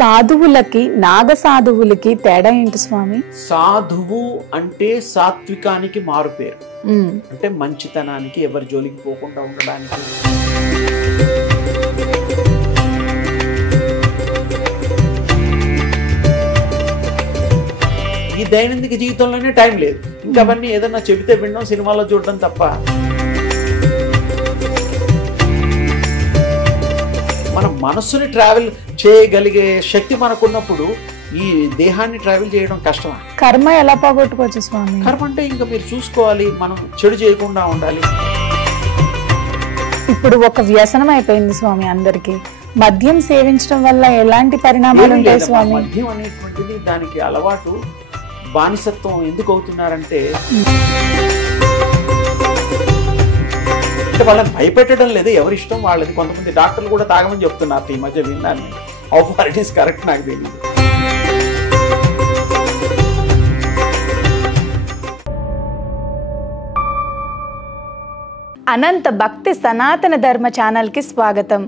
సాధువులకి నాగ సాధువులకి తేడా ఏంటి స్వామి? సాధువు అంటే సాత్వికానికి మారు పేరు. అంటే మంచితనానికి, ఎవరి జోలికి పోకుండా ఉండడానికి. ఈ దైనందిక జీవితంలోనే టైం లేదు. ఇంకా అవన్నీ ఏదన్నా చెబితే వినడం, సినిమాలో చూడడం తప్ప మన మనస్సుని ట్రావెల్ చేయగలిగే శక్తి మనకున్నప్పుడు ఈ దేహాన్ని ట్రావెల్ చేయడం కష్టం. కర్మ ఎలా పోగొట్టుకోవచ్చు స్వామి? కర్మ అంటే ఇంకా మీరు చూసుకోవాలి, మనం చెడు చేయకుండా ఉండాలి. ఇప్పుడు ఒక వ్యసనం అయిపోయింది స్వామి అందరికి. మద్యం సేవించడం వల్ల ఎలాంటి పరిణామాలు ఉంటాయి స్వామి? మద్యం అనేటువంటిది దానికి అలవాటు, బానిసత్వం ఎందుకు అవుతున్నారంటే వాళ్ళని భయపెట్టడం లేదు, ఎవరి ఇష్టం వాళ్ళది. కొంతమంది డాక్టర్లు కూడా తాగమని చెప్తున్నారు ఈ మధ్య, విన్నాను. How far it is correct నాకు తెలియదు. అనంత భక్తి సనాతన ధర్మ ఛానల్కి స్వాగతం.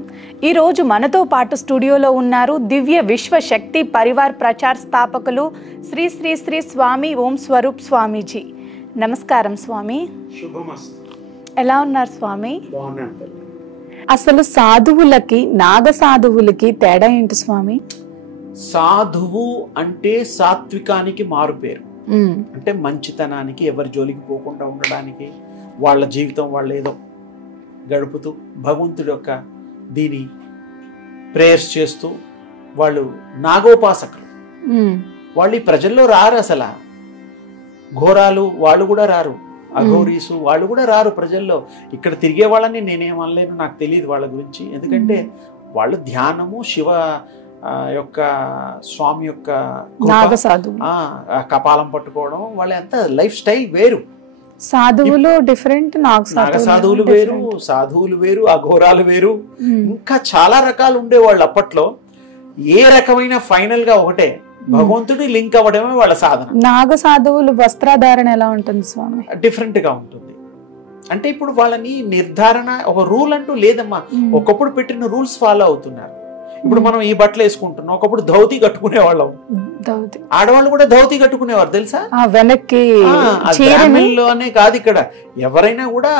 ఈరోజు మనతో పాటు స్టూడియోలో ఉన్నారు దివ్య విశ్వ శక్తి పరివార్ ప్రచార్ స్థాపకులు శ్రీ శ్రీ శ్రీ స్వామి ఓం స్వరూప్ స్వామీజీ. నమస్కారం స్వామి. శుభమస్తు. ఎలా ఉన్నారు స్వామి? బాగున్నాను. అసలు సాధువులకి నాగ సాధువులకి తేడా ఏంటి స్వామి? సాధువు అంటే సాత్వికానికి మారు పేరు. అంటే మంచితనానికి, ఎవరి జోలికి పోకుండా ఉండడానికి, వాళ్ళ జీవితం వాళ్ళు ఏదో గడుపుతూ భగవంతుడి యొక్క దీని ప్రేయర్స్ చేస్తూ వాళ్ళు నాగోపాసకులు. వాళ్ళు ఈ ప్రజల్లో రారు. అసలు ఘోరాలు వాళ్ళు కూడా రారు, అఘోరీసు వాళ్ళు కూడా రారు ప్రజల్లో. ఇక్కడ తిరిగే వాళ్ళని నేనేమనలేను, నాకు తెలియదు వాళ్ళ గురించి. ఎందుకంటే వాళ్ళు ధ్యానము, శివ యొక్క స్వామి యొక్క కపాలం పట్టుకోవడం, వాళ్ళ ఎంత లైఫ్ స్టైల్ వేరు. సాధువులు డిఫరెంట్, నాగ సాధువులు వేరు, సాధువులు వేరు, అఘోరాలు వేరు, ఇంకా చాలా రకాలు ఉండేవాళ్ళు అప్పట్లో. ఏ రకమైన ఫైనల్ గా ఒకటే, భగవంతుడి లింక్ అవ్వడమే వాళ్ళ సాధన. నాగ సాధువులు వస్త్రధారణ ఎలా ఉంటుంది స్వామి? డిఫరెంట్ గా ఉంటుంది. అంటే ఇప్పుడు వాళ్ళని నిర్ధారణ, ఒక రూల్ అంటూ లేదమ్మా. ఒకప్పుడు పెట్టిన రూల్స్ ఫాలో అవుతున్నారు. ఇప్పుడు మనం ఈ బట్టలు వేసుకుంటున్నాం, ఒకప్పుడు ధౌతి కట్టుకునే వాళ్ళం. ఆడవాళ్ళు కూడా ధౌతి కట్టుకునేవారు తెలుసా? వెనక్కి అనే కాదు, ఇక్కడ ఎవరైనా కూడా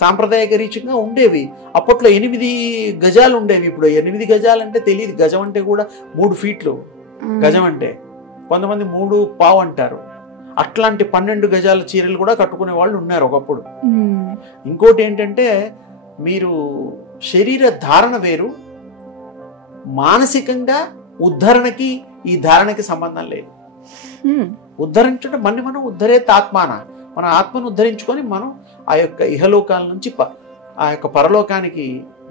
సాంప్రదాయక రీతిగా ఉండేవి. అప్పట్లో 8 గజాలు ఉండేవి. ఇప్పుడు 8 గజాలు అంటే తెలియదు. గజం అంటే కూడా 3 ఫీట్లు గజం అంటే, కొంతమంది 3.5 అంటారు. అట్లాంటి 12 గజాల చీరలు కూడా కట్టుకునే వాళ్ళు ఉన్నారు ఒకప్పుడు. ఇంకోటి ఏంటంటే, మీరు శరీర ధారణ వేరు, మానసికంగా ఉద్ధరణకి ఈ ధారణకి సంబంధం లేదు. ఉద్ధరించడం మనం ఉద్ధరేత్ ఆత్మాన, మన ఆత్మను ఉద్ధరించుకొని మనం ఆ యొక్క ఇహలోకాల నుంచి ఆ యొక్క పరలోకానికి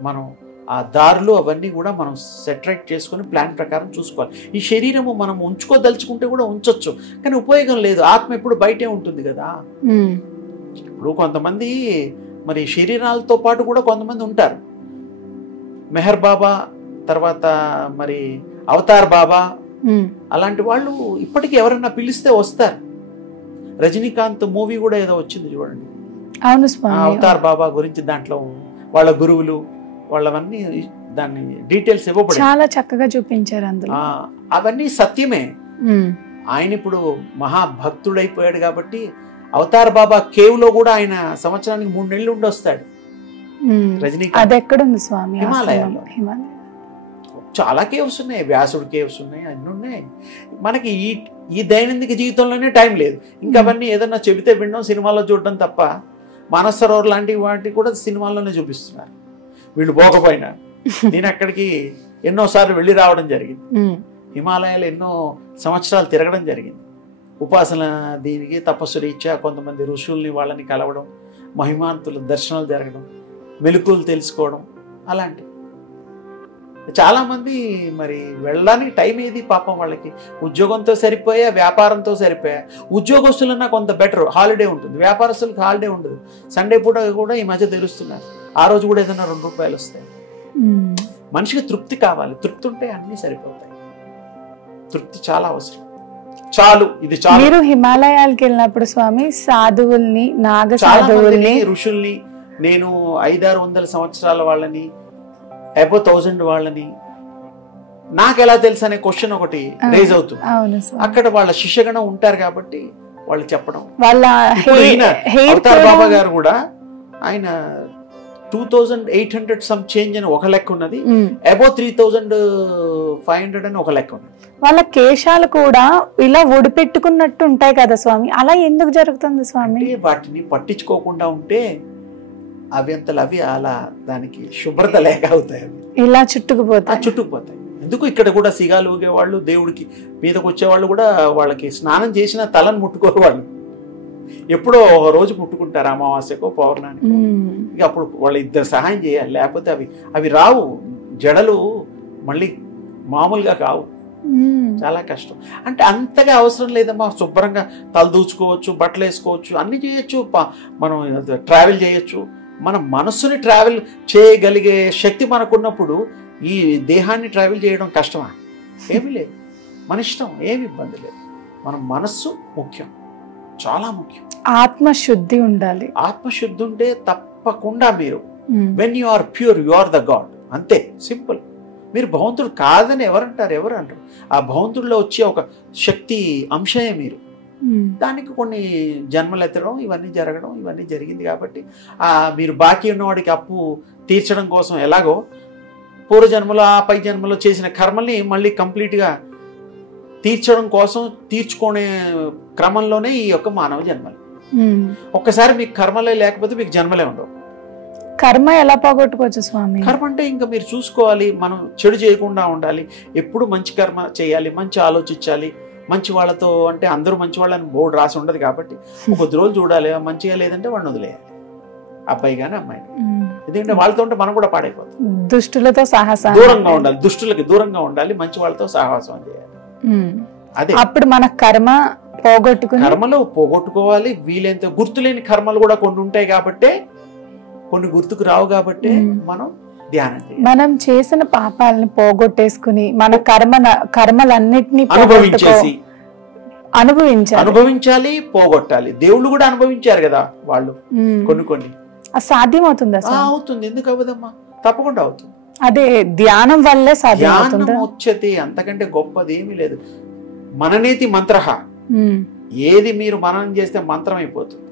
మనం ఆ దారులు అవన్నీ కూడా మనం సెటరేట్ చేసుకొని ప్లాన్ ప్రకారం చూసుకోవాలి. ఈ శరీరము మనం ఉంచుకోదలుచుకుంటే కూడా ఉంచొచ్చు, కానీ ఉపయోగం లేదు. ఆత్మ ఎప్పుడు బయటే ఉంటుంది కదా. ఇప్పుడు కొంతమంది మరి శరీరాలతో పాటు కూడా కొంతమంది ఉంటారు. మెహర్ బాబా, తర్వాత మరి అవతార్ బాబా, అలాంటి వాళ్ళు ఇప్పటికీ ఎవరైనా పిలిస్తే వస్తారు. రజనీకాంత్ మూవీ కూడా ఏదో వచ్చింది చూడండి, అవతార్ బాబా గురించి. దాంట్లో వాళ్ళ గురువులు వాళ్ళవన్నీ దాన్ని డీటెయిల్స్ ఇవ్వబడి చాలా చక్కగా చూపించారు అందులో. అవన్నీ సత్యమే. ఆయన ఇప్పుడు మహాభక్తుడైపోయాడు కాబట్టి అవతార్ బాబా కేవ్ లో కూడా ఆయన సంవత్సరానికి 3 నెలలు ఉండి వస్తాడు. రజనీకాంత్ అది ఎక్కడుంది స్వామి? హిమాలయాల్లో చాలా కేవ్స్ ఉన్నాయి, వ్యాసుడు కేవ్స్ ఉన్నాయి, అన్నీ ఉన్నాయి. మనకి ఈ దైనందిక జీవితంలోనే టైం లేదు. ఇంకా అవన్నీ ఏదన్నా చెబితే వినడం, సినిమాలో చూడడం తప్ప. మానస సరోవర్ లాంటి వాటిని కూడా సినిమాల్లోనే చూపిస్తున్నారు. వీళ్ళు పోకపోయినా నేను అక్కడికి ఎన్నోసార్లు వెళ్ళి రావడం జరిగింది. హిమాలయాలు ఎన్నో సంవత్సరాలు తిరగడం జరిగింది. ఉపాసన దీనికి తపస్సు రీత్యా కొంతమంది ఋషుల్ని వాళ్ళని కలవడం, మహిమాంతుల దర్శనాలు జరగడం, మెలకువలు తెలుసుకోవడం, అలాంటి చాలామంది మరి వెళ్ళడానికి టైం ఏది పాపం. వాళ్ళకి ఉద్యోగంతో సరిపోయా, వ్యాపారంతో సరిపోయా. ఉద్యోగస్తులన్నా కొంత బెటర్, హాలిడే ఉంటుంది. వ్యాపారస్తులకు హాలిడే ఉండదు. సండే పూట కూడా ఈ మధ్య తెలుస్తున్నారు. ఆ రోజు కూడా ఏదైనా 2 రూపాయలు వస్తాయి. మనిషికి తృప్తి కావాలి. తృప్తి ఉంటే అన్నీ సరిపోతాయి. తృప్తి చాలా అవసరం. చాలు, ఇది చాలు. మీరు హిమాలయాలకు వెళ్ళినప్పుడు స్వామి సాధువుల్ని, నాగ సాధువుల్ని, ఋషుల్ని, నేను 500-600 సంవత్సరాల వాళ్ళని, అబౌవ్ 1000 వాళ్ళని, నాకు ఎలా తెలుసు అనే క్వశ్చన్ ఒకటి రేజ్ అవుతుంది. అవును స్వామి. అక్కడ వాళ్ళ శిష్యగణం ఉంటారు కాబట్టి వాళ్ళు చెప్పడం. వాళ్ళ అవతార్ బాబా గారు కూడా ఆయన 2800 సమ్ చేంజ్ అని ఒక లెక్క ఉన్నది, అబౌవ్ 3500 అని ఒక లెక్క ఉన్నది. వాళ్ళ కేశాలు కూడా ఇలా ఒడిపెట్టుకున్నట్టు ఉంటాయి కదా స్వామి, అలా ఎందుకు జరుగుతుంది స్వామి? వాటిని పట్టించుకోకుండా ఉంటే అవి అంతలు అవి అలా దానికి శుభ్రత లేక అవుతాయి, ఇలా చుట్టుకుపోతాయి. ఎందుకు ఇక్కడ కూడా సిగాలు ఊగేవాళ్ళు, దేవుడికి మీదకి వచ్చేవాళ్ళు కూడా వాళ్ళకి స్నానం చేసిన తలను ముట్టుకోరు వాళ్ళు. ఎప్పుడో ఒక రోజు ముట్టుకుంటారు, అమావాస్యకో పౌర్ణానికో. ఇక అప్పుడు వాళ్ళు ఇద్దరు సహాయం చేయాలి, లేకపోతే అవి రావు, జడలు మళ్ళీ మామూలుగా కావు, చాలా కష్టం. అంటే అంతగా అవసరం లేదమ్మా, శుభ్రంగా తల దూచుకోవచ్చు, బట్టలు వేసుకోవచ్చు, అన్ని చేయొచ్చు, మనం ట్రావెల్ చేయొచ్చు. మన మనస్సుని ట్రావెల్ చేయగలిగే శక్తి మనకున్నప్పుడు ఈ దేహాన్ని ట్రావెల్ చేయడం కష్టమా? ఏమీ లేదు, మన ఇష్టం, ఏమి ఇబ్బంది లేదు. మన మనస్సు ముఖ్యం, చాలా ముఖ్యం. ఆత్మశుద్ధి ఉండాలి. ఆత్మశుద్ధి ఉంటే తప్పకుండా మీరు when you are pure you are the god, అంతే, సింపుల్. మీరు భగవంతుడు కాదని ఎవరు అంటారు? ఆ భగవంతుడిలో వచ్చే ఒక శక్తి అంశమే మీరు. దానికి కొన్ని జన్మలు ఎత్తడం, ఇవన్నీ జరగడం, ఇవన్నీ జరిగింది కాబట్టి మీరు బాకీ ఉన్నవాడికి అప్పు తీర్చడం కోసం ఎలాగో పూర్వజన్మలో ఆ పై జన్మలో చేసిన కర్మల్ని మళ్ళీ కంప్లీట్గా తీర్చడం కోసం తీర్చుకునే క్రమంలోనే ఈ యొక్క మానవ జన్మలు. ఒక్కసారి మీకు కర్మలే లేకపోతే మీకు జన్మలే ఉండవు. కర్మ ఎలా పోగొట్టుకోవచ్చు స్వామి? కర్మ అంటే ఇంకా మీరు చూసుకోవాలి, మనం చెడు చేయకుండా ఉండాలి, ఎప్పుడు మంచి కర్మ చేయాలి, మంచి ఆలోచించాలి, మంచి వాళ్ళతో. అంటే అందరూ మంచి వాళ్ళని బోర్డు రాసి ఉండదు కాబట్టి కొద్ది రోజులు చూడాలి, మంచిగా లేదంటే వాడిని వదిలేయాలి, అబ్బాయి కానీ అమ్మాయి. ఎందుకంటే వాళ్ళతో ఉంటే మనం కూడా పాడైపోతాం. దుష్టులతో సహసం దూరంగా ఉండాలి, దుష్టులకి దూరంగా ఉండాలి, మంచి వాళ్ళతో సహవాసం చేయాలి. అదే అప్పుడు మన కర్మ కర్మలు పోగొట్టుకోవాలి. వీలైనంత గుర్తులేని కర్మలు కూడా కొన్ని ఉంటాయి కాబట్టి, కొన్ని గుర్తుకు రావు కాబట్టి మనం ధ్యానం చేయాలి. మనం చేసిన పాపాలని పోగొట్టేసుకుని మన కర్మలన్నిటినీ అనుభవించాలి, పోగొట్టాలి. దేవుళ్ళు కూడా అనుభవించారు కదా వాళ్ళు కొన్ని. సాధ్యం అవుతుందా? అవుతుంది, ఎందుకు అవ్వదమ్మా, తప్పకుండా అవుతుంది. అదే ధ్యానం వల్లే సాధ్యం వచ్చేది, అంతకంటే గొప్పది ఏమీ లేదు. మననేతి మంత్ర, ఏది మీరు మననం చేస్తే మంత్రం అయిపోతుంది.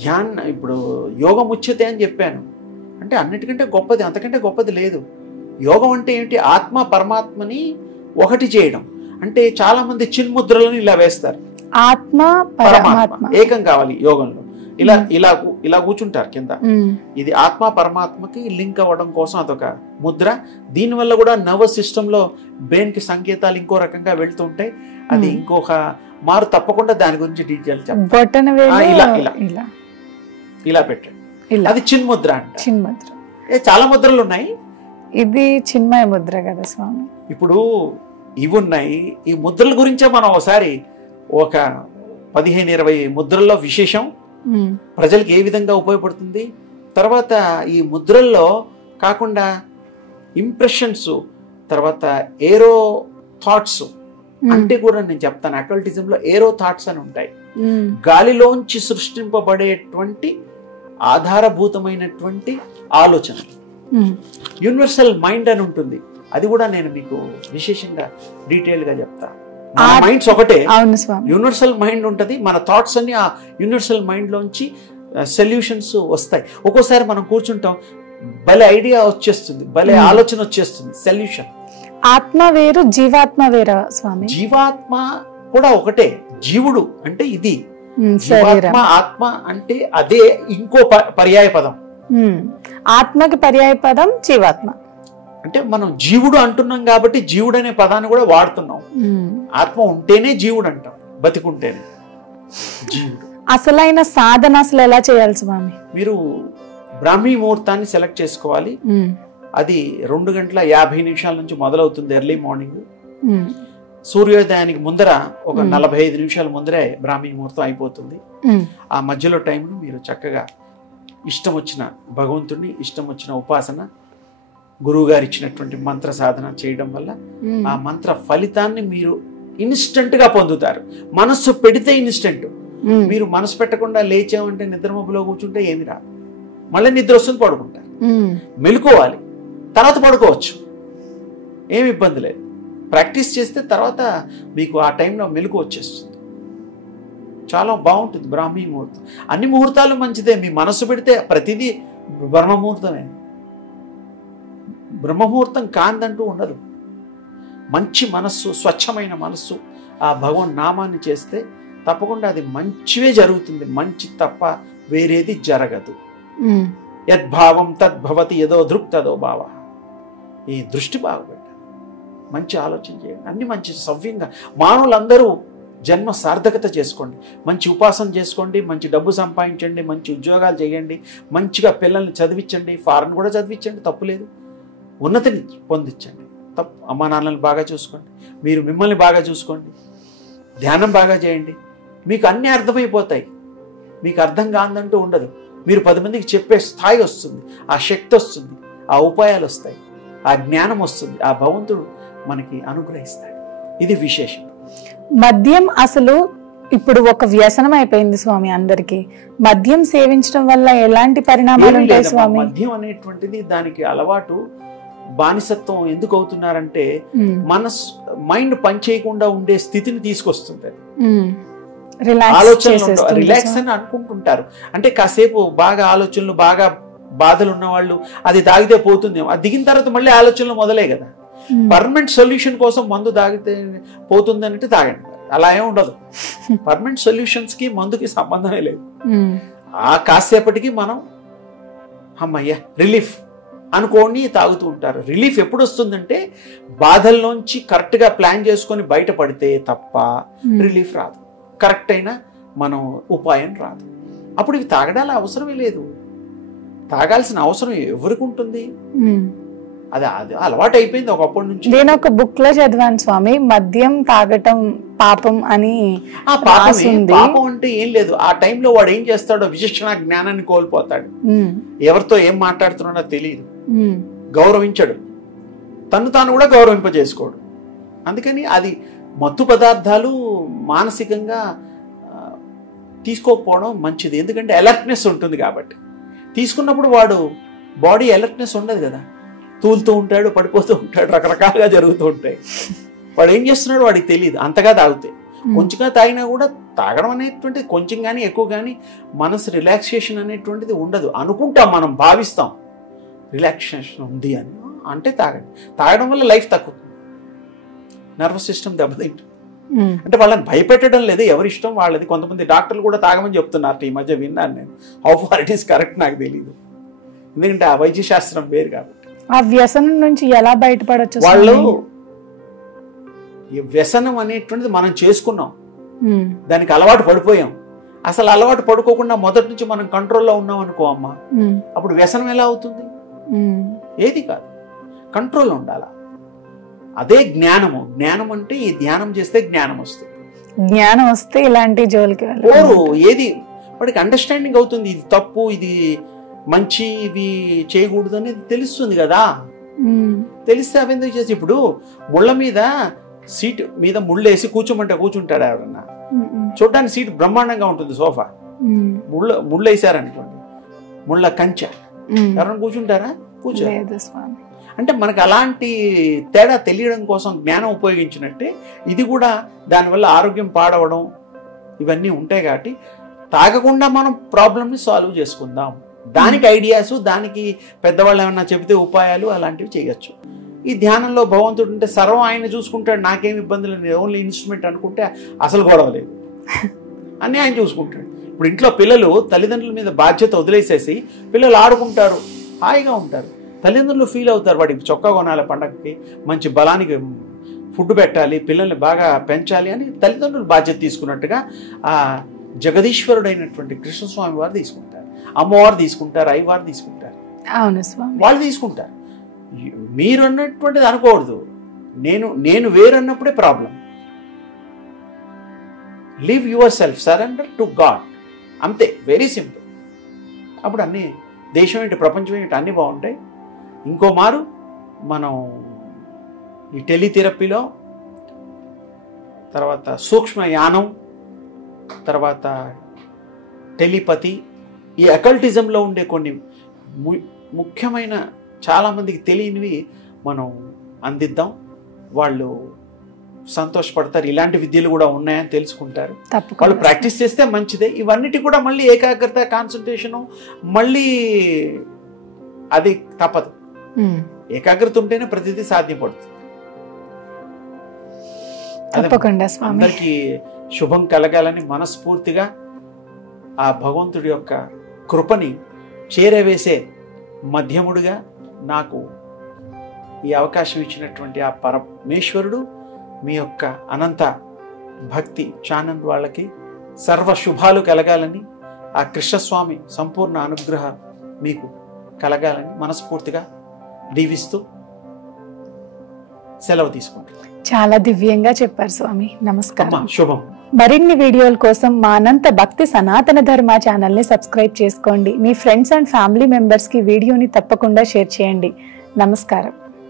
ధ్యానం ఇప్పుడు యోగం ఉచ్యతే అని చెప్పాను అంటే అన్నిటికంటే గొప్పది, అంతకంటే గొప్పది లేదు. యోగం అంటే ఏంటి? ఆత్మ పరమాత్మని ఒకటి చేయడం. అంటే చాలా మంది చిన్ముద్రలను ఇలా వేస్తారు, ఆత్మ పరమాత్మ ఏకం కావాలి యోగంలో. ఇలా కూర్చుంటారు కింద. ఇది ఆత్మ పరమాత్మకి లింక్ అవ్వడం కోసం అదొక ముద్ర. దీనివల్ల కూడా నర్వస్ సిస్టమ్ లో బ్రెయిన్ కి సంకేతాలు ఇంకో రకంగా వెళ్తూ ఉంటాయి. అది ఇంకొక మారు తప్పకుండా దాని గురించి డీటెయిల్ చెప్తాను. ఇలా పెట్టండి, అది చిన్ముద్ర అంట. చిన్ముద్ర చాలా ముద్రలు ఉన్నాయి, ఇది చిన్మయ ముద్ర కదా స్వామి. ఇప్పుడు ఇవి ఉన్నాయి. ఈ ముద్రల గురించే మనం ఒకసారి ఒక 15-20 ముద్రల్లో విశేషం, ప్రజలకు ఏ విధంగా ఉపయోగపడుతుంది. తర్వాత ఈ ముద్రల్లో కాకుండా ఇంప్రెషన్స్, తర్వాత ఏరో థాట్స్ అంటే కూడా నేను చెప్తాను. అకల్టిజంలో ఏరో థాట్స్ అని ఉంటాయి, గాలిలోంచి సృష్టింపబడేటువంటి ఆధారభూతమైనటువంటి ఆలోచనలు. యూనివర్సల్ మైండ్ అని ఉంటుంది, అది కూడా నేను మీకు విశేషంగా డీటెయిల్ గా చెప్తా. మన మైండ్స్ ఒకటే, యూనివర్సల్ మైండ్ ఉంటుంది. మన థాట్స్ అన్ని ఆ యూనివర్సల్ మైండ్ లోంచి సొల్యూషన్స్ వస్తాయి. ఒక్కోసారి మనం కూర్చుంటాం, భలే ఐడియా వచ్చేస్తుంది, భలే ఆలోచన వచ్చేస్తుంది, సొల్యూషన్. ఆత్మ వేరు, జీవాత్మ వేరా స్వామి? జీవాత్మ కూడా ఒకటే, జీవుడు అంటే ఇది, జీవాత్మ ఆత్మ అంటే అదే ఇంకో పర్యాయ పదం. ఆత్మకి పర్యాయ పదం జీవాత్మ. అంటే మనం జీవుడు అంటున్నాం కాబట్టి జీవుడు అనే పదాన్ని కూడా వాడుతున్నాం. ఆత్మ ఉంటేనే జీవుడు అంటాం, బతికుంటేనే జీవుడు. అసలైన సాధన అసలు ఎలా చేయాలి స్వామి? మీరు బ్రాహ్మీ ముహూర్తాన్ని సెలెక్ట్ చేసుకోవాలి. అది 2:50 నుంచి మొదలవుతుంది, ఎర్లీ మార్నింగ్. సూర్యోదయానికి ముందర ఒక 45 నిమిషాల ముందరే బ్రాహ్మీ ముహూర్తం అయిపోతుంది. ఆ మధ్యలో టైంను మీరు చక్కగా ఇష్టం వచ్చిన భగవంతుడిని, ఇష్టం వచ్చిన ఉపాసన, గురువు గారు ఇచ్చినటువంటి మంత్ర సాధన చేయడం వల్ల ఆ మంత్ర ఫలితాన్ని మీరు ఇన్స్టెంట్ గా పొందుతారు. మనస్సు పెడితే ఇన్స్టెంట్. మీరు మనసు పెట్టకుండా లేచామంటే, నిద్ర మబ్బులో కూర్చుంటే ఏమి రాదు, మళ్ళీ నిద్ర వస్తుంది, పడుకుంటారు. మెలుకోవాలి, తర్వాత పడుకోవచ్చు. ఏమి ఇబ్బంది లేదు. ప్రాక్టీస్ చేస్తే తర్వాత మీకు ఆ టైంలో మెలకు వచ్చేస్తుంది. చాలా బాగుంటుంది బ్రాహ్మీ ముహూర్తం. అన్ని ముహూర్తాలు మంచిదే. మీ మనసు పెడితే ప్రతిదీ బ్రహ్మముహూర్తమే. బ్రహ్మముహూర్తం కాందంటూ ఉండదు. మంచి మనస్సు, స్వచ్ఛమైన మనస్సు, ఆ భగవన్ నామాన్ని చేస్తే తప్పకుండా అది మంచివే జరుగుతుంది. మంచి తప్ప వేరేది జరగదు. యద్భావం తద్భవతి యదో దృక్ తదో భావ. ఈ దృష్టి బాగుపెట్టాలి. మంచి ఆలోచన చేయండి. అన్ని మంచి సవ్యంగా మానవులందరూ జన్మ సార్థకత చేసుకోండి. మంచి ఉపాసన చేసుకోండి, మంచి డబ్బు సంపాదించండి, మంచి ఉద్యోగాలు చేయండి, మంచిగా పిల్లల్ని చదివించండి, ఫారెన్ కూడా చదివించండి, తప్పులేదు. ఉన్నతిని పొందించండి, తప్పు. అమ్మా నాన్నల్ని బాగా చూసుకోండి, మీరు మిమ్మల్ని బాగా చూసుకోండి, ధ్యానం బాగా చేయండి. మీకు అన్నీ అర్థమైపోతాయి. మీకు అర్థం కాదంటూ ఉండదు. మీరు 10 మందికి చెప్పే స్థాయి వస్తుంది, ఆ శక్తి వస్తుంది, ఆ ఉపాయాలు వస్తాయి, ఆ జ్ఞానం వస్తుంది. ఆ భగవంతుడు మనకి అనుగ్రహిస్తాడు. ఇది విశేషం. మద్యం అసలు ఇప్పుడు ఒక వ్యసనం అయిపోయింది స్వామి అందరికి. మద్యం సేవించడం వల్ల ఎలాంటి పరిణామాలు ఉంటాయి స్వామి? మద్యం అనేటువంటిది దానికి అలవాటు, బానిసత్వం ఎందుకు అవుతున్నారంటే మైండ్ పనిచేయకుండా ఉండే స్థితిని తీసుకొస్తుంది. ఆలోచనలు రిలాక్స్ అని అనుకుంటుంటారు. అంటే కాసేపు బాగా ఆలోచనలు, బాగా బాధలు ఉన్న వాళ్ళు అది తాగితే పోతుందేమో. అది దిగిన తర్వాత మళ్ళీ ఆలోచనలు మొదలే కదా. పర్మనెంట్ సొల్యూషన్ కోసం మందు తాగితే పోతుంది అంటే తాగండి. అలా ఏమి ఉండదు. పర్మనెంట్ సొల్యూషన్స్ కి మందుకి సంబంధమే లేదు. ఆ కాసేపటికి మనం అమ్మయ్య రిలీఫ్ అనుకోని తాగుతూ ఉంటారు. రిలీఫ్ ఎప్పుడు వస్తుందంటే బాధల్లోంచి కరెక్ట్గా ప్లాన్ చేసుకొని బయటపడితే తప్ప రిలీఫ్ రాదు. కరెక్ట్ అయిన మనం ఉపాయం రాదు. అప్పుడు ఇవి తాగడాల అవసరమే లేదు. తాగాల్సిన అవసరం ఎవరికి ఉంటుంది? అది అలవాటు అయిపోయింది ఒకప్పటి నుంచి. నేను ఒక బుక్ లో చదివాను స్వామి, మద్యం తాగటం పాపం అని. పాపం అంటే ఏం లేదు. ఆ టైంలో వాడు ఏం చేస్తాడో విచక్షణ జ్ఞానాన్ని కోల్పోతాడు. ఎవరితో ఏం మాట్లాడుతున్నాడో తెలియదు, గౌరవించడు, తను తాను కూడా గౌరవింపజేసుకోడు. అందుకని అది మత్తు పదార్థాలు మానసికంగా తీసుకోకపోవడం మంచిది. ఎందుకంటే అలర్ట్నెస్ ఉంటుంది కాబట్టి. తీసుకున్నప్పుడు వాడు బాడీ అలర్ట్నెస్ ఉండదు కదా, తూలుతూ ఉంటాడు, పడిపోతూ ఉంటాడు, రకరకాలుగా జరుగుతూ ఉంటాయి. వాడు ఏం చేస్తున్నాడు వాడికి తెలియదు. అంతగా తాగితే కొంచెంగా తాగినా కూడా తాగడం అనేటువంటిది కొంచెం కానీ ఎక్కువ కానీ మనసు రిలాక్సేషన్ అనేటువంటిది ఉండదు. అనుకుంటాం, మనం భావిస్తాం రిలాక్సేషన్ ఉంది అని. అంటే తాగండి. తాగడం వల్ల లైఫ్ తగ్గుతుంది, నర్వస్ సిస్టమ్ దెబ్బతింటుంది. అంటే వాళ్ళని భయపెట్టడం లేదు, ఎవరి ఇష్టం వాళ్ళది. కొంతమంది డాక్టర్లు కూడా తాగమని చెప్తున్నారు ఈ మధ్య, విన్నాను నేను. How far it is correct నాకు తెలియదు, ఎందుకంటే ఆ వైద్య శాస్త్రం వేరు కాబట్టి. ఆ వ్యసనం నుంచి ఎలా బయటపడచ్చు? వాళ్ళు ఈ వ్యసనం అనేటువంటిది మనం చేసుకున్నాం, దానికి అలవాటు పడిపోయాం. అసలు అలవాటు పడుకోకుండా మొదటి నుంచి మనం కంట్రోల్లో ఉన్నాం అనుకో అమ్మా, అప్పుడు వ్యసనం ఎలా అవుతుంది? ఏది కాదు, కంట్రోల్ ఉండాలా. అదే జ్ఞానము. జ్ఞానం అంటే ఈ ధ్యానం చేస్తే జ్ఞానం వస్తుంది. జ్ఞానం వస్తే ఇలాంటి జోలికి పోరు. ఏది వాడికి అండర్స్టాండింగ్ అవుతుంది. ఇది తప్పు, ఇది మంచి, ఇవి చేయకూడదు అనేది తెలుస్తుంది కదా. తెలిస్తే అవి ఎందుకు చేసి, ఇప్పుడు ముళ్ళ మీద సీట్ మీద ముళ్ళు వేసి కూర్చోమంటే కూర్చుంటాడు ఎవరన్నా? చూడడానికి సీట్ బ్రహ్మాండంగా ఉంటుంది, సోఫా. ముళ్ళు వేసారనుకోండి, ముళ్ళ కంచె, ఎవరన్నా కూర్చుంటారా? కూర్చోలేదు. అంటే మనకు అలాంటి తేడా తెలియడం కోసం జ్ఞానం ఉపయోగించినట్టే ఇది కూడా. దానివల్ల ఆరోగ్యం పాడవడం ఇవన్నీ ఉంటాయి కాబట్టి తాగకుండా మనం ప్రాబ్లమ్ని సాల్వ్ చేసుకుందాం. దానికి ఐడియాస్, దానికి పెద్దవాళ్ళు ఏమన్నా చెబితే ఉపాయాలు అలాంటివి చేయొచ్చు. ఈ ధ్యానంలో భగవంతుడు ఉంటే సర్వం ఆయన చూసుకుంటాడు, నాకేమి ఇబ్బందులు లేదు, ఓన్లీ ఇన్స్ట్రుమెంట్ అనుకుంటే అసలు గొడవ లేదు, అన్నీ ఆయన చూసుకుంటాడు. ఇప్పుడు ఇంట్లో పిల్లలు తల్లిదండ్రుల మీద బాధ్యత వదిలేసేసి పిల్లలు ఆడుకుంటారు, హాయిగా ఉంటారు. తల్లిదండ్రులు ఫీల్ అవుతారు, వాడికి చొక్కా కొనాలి, పండగకి మంచి బలానికి ఫుడ్ పెట్టాలి, పిల్లల్ని బాగా పెంచాలి అని తల్లిదండ్రులు బాధ్యత తీసుకున్నట్టుగా ఆ జగదీశ్వరుడైనటువంటి కృష్ణస్వామి వారు తీసుకుంటారు, అమ్మవారు తీసుకుంటారు, అయ్యవారు తీసుకుంటారు. అవును స్వామి, వాళ్ళు తీసుకుంటారు. మీరు అన్నటువంటిది అనకూడదు. నేను వేరు అన్నప్పుడే problem. Leave yourself, surrender to God, అంతే, వెరీ సింపుల్. అప్పుడు అన్నీ దేశం ఏంటి, ప్రపంచం ఏంటి, అన్నీ బాగుంటాయి. ఇంకో మారు మనం ఈ టెలిథెరపీలో, తర్వాత సూక్ష్మ యానం, తర్వాత టెలిపతి, ఈ అకల్టిజంలో ఉండే కొన్ని ముఖ్యమైన చాలామందికి తెలియనివి మనం అందిద్దాం. వాళ్ళు సంతోషపడతారు. ఇలాంటి విద్యలు కూడా ఉన్నాయని తెలుసుకుంటారు. వాళ్ళు ప్రాక్టీస్ చేస్తే మంచిదే. ఇవన్నిటి కూడా మళ్ళీ ఏకాగ్రత, కాన్సన్ట్రేషను, మళ్ళీ అది తప్పదు. ఏకాగ్రత ఉంటేనే ప్రతిదీ సాధ్యపడుతుంది. అందరికీ శుభం కలగాలని మనస్ఫూర్తిగా ఆ భగవంతుడి యొక్క కృపని చేరవేసే మధ్యముడిగా నాకు ఈ అవకాశం ఇచ్చినటువంటి ఆ పరమేశ్వరుడు, మీ యొక్క అనంత భక్తి ఛానల్ వాళ్ళకి సర్వ శుభాలు కలగాలని, ఆ కృష్ణస్వామి సంపూర్ణ అనుగ్రహం మీకు కలగాలని మనస్ఫూర్తిగా దీవిస్తూ సెలవు తీసుకుంటాను. చాలా దివ్యంగా చెప్పారు స్వామి. నమస్కారం. శుభం. మరిన్ని వీడియోల కోసం మా అనంత భక్తి సనాతన ధర్మ ఛానల్ని సబ్స్క్రైబ్ చేసుకోండి. మీ ఫ్రెండ్స్ అండ్ ఫ్యామిలీ మెంబర్స్కి వీడియోని తప్పకుండా షేర్ చేయండి. నమస్కారం.